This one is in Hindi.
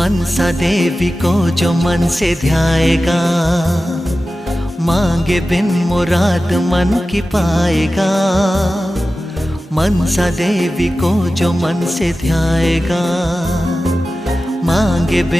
मनसा देवी को जो मन से ध्याएगा, मांगे बिन मुराद मन की पाएगा। मनसा देवी को जो मन से ध्याएगा, मांगे बिन